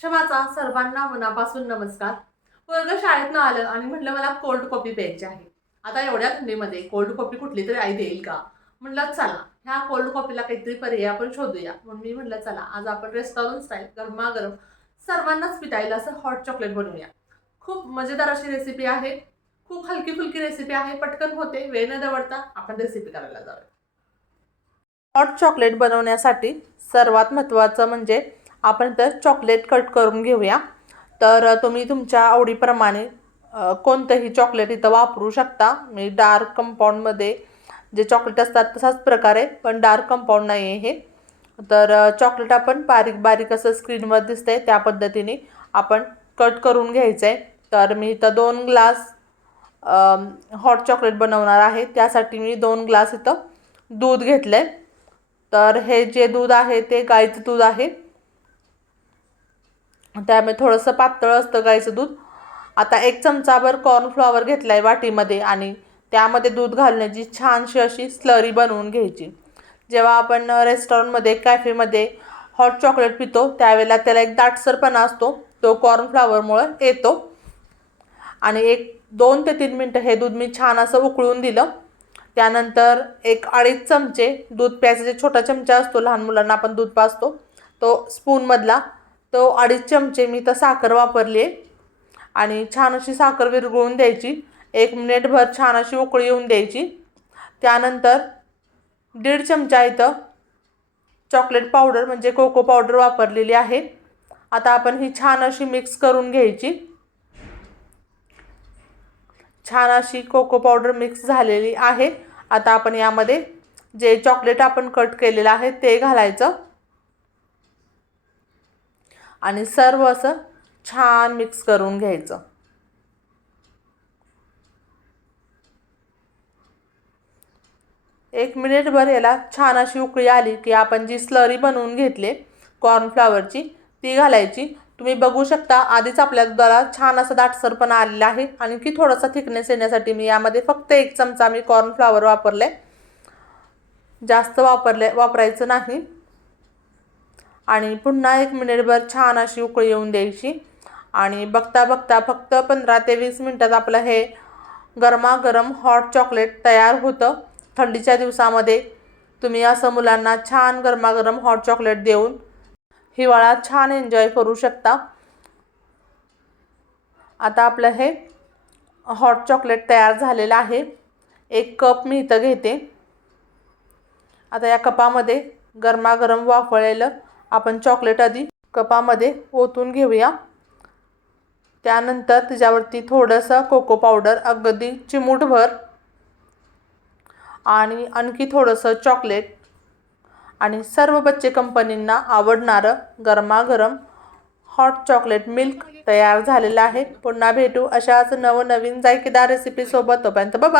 क्षमाचा सर्वांना मनापासून नमस्कार. वर्ग शाळेतनं आलं आणि म्हटलं मला कोल्ड कॉफी प्यायची आहे. आता एवढ्या थंडीमध्ये कोल्ड कॉफी कुठली तरी आई देईल का? म्हटलं चला ह्या कोल्ड कॉफीला काहीतरी पर्याय आपण शोधूया. म्हणून मी म्हटलं चला आज आपण रेस्टॉरंट स्टाईल गरमागरम सर्वांनाच पिता असं हॉट चॉकलेट बनवूया. खूप मजेदार अशी रेसिपी आहे. खूप हलकी फुलकी रेसिपी आहे. पटकन होते वेळ न दवडता आपण रेसिपी करायला जाऊया. हॉट चॉकलेट बनवण्यासाठी सर्वात महत्त्वाचं म्हणजे आपण तर चॉकलेट कट करून घेऊया. तर तुम्ही तुमच्या आवडीप्रमाणे कोणतंही चॉकलेट इथं वापरू शकता. मी डार्क कंपाऊंडमध्ये जे चॉकलेट असतात तसाच प्रकारे पण डार्क कंपाऊंड नाही आहे हे. तर चॉकलेट आपण बारीक बारीक असं स्क्रीनवर दिसतंय त्या पद्धतीने आपण कट करून घ्यायचं आहे तर मी इथं दोन ग्लास हॉट चॉकलेट बनवणार आहे. त्यासाठी मी दोन ग्लास इथं दूध घेतलं आहे तर हे जे दूध आहे ते गाईचं दूध आहे. त्यामुळे थोडंसं पातळ असतं गाईचं दूध. आता एक चमचाभर कॉर्नफ्लॉवर घेतला आहे वाटीमध्ये आणि त्यामध्ये दूध घालण्याची छानशी अशी स्लरी बनवून घ्यायची. जेव्हा आपण रेस्टॉरंटमध्ये कॅफेमध्ये हॉट चॉकलेट पितो त्यावेळेला त्याला एक दाटसरपणा असतो. तो कॉर्नफ्लॉवरमुळं येतो. आणि एक दोन ते तीन मिनटं हे दूध मी छान असं उकळून दिलं. त्यानंतर एक अडीच चमचे दूध प्यायचा जे छोटा चमचा असतो लहान मुलांना आपण दूध पाजतो तो स्पूनमधला तो अडीच चमचे मी तर साखर वापरली आहे आणि छान अशी साखर विरघळून द्यायची. एक मिनिटभर छान अशी उकळी येऊन द्यायची. त्यानंतर दीड चमचा इथं चॉकलेट पावडर म्हणजे कोको पावडर वापरलेली आहे. आता आपण ही छान अशी मिक्स करून घ्यायची. छान अशी कोको पावडर मिक्स झालेली आहे. आता आपण यामध्ये जे चॉकलेट आपण कट केलेलं आहे ते घालायचं. आणि सर्व असं छान मिक्स करून घ्यायचं. एक मिनिटभर याला छान अशी उकळी आली की आपण जी स्लरी बनवून घेतली कॉर्नफ्लावरची ती घालायची. तुम्ही बघू शकता आधीच आपल्या दुधाला छान असा दाटसरपणा आलेला आहे. आणखी थोडासा थिकनेस येण्यासाठी मी यामध्ये फक्त एक चमचा मी कॉर्नफ्लावर वापरले. जास्त वापरले वापरायचं नाही. आणि पुन्हा एक मिनिटभर छान अशी उकळी येऊन द्यायची. आणि बघता बघता फक्त पंधरा ते वीस मिनटात आपलं हे गरमागरम हॉट चॉकलेट तयार होतं. थंडीच्या दिवसामध्ये तुम्ही असं मुलांना छान गरमागरम हॉट चॉकलेट देऊन हिवाळा छान एन्जॉय करू शकता. आता आपलं हे हॉट चॉकलेट तयार झालेलं आहे. एक कप मी इथं घेते. आता या कपामध्ये गरमागरम वाफळलेलं आपण चॉकलेट आधी कपामध्ये ओतून घेऊया. त्यानंतर त्याच्यावरती थोडंसं कोको पावडर अगदी चिमूटभर आणि आणखी थोडंसं चॉकलेट आणि सर्व बच्चे कंपनींना आवडणारं गरमागरम हॉट चॉकलेट मिल्क तयार झालेलं आहे. पुन्हा भेटू अशाच नवनवीन जायकेदार रेसिपीसोबत तोपर्यंत बाबा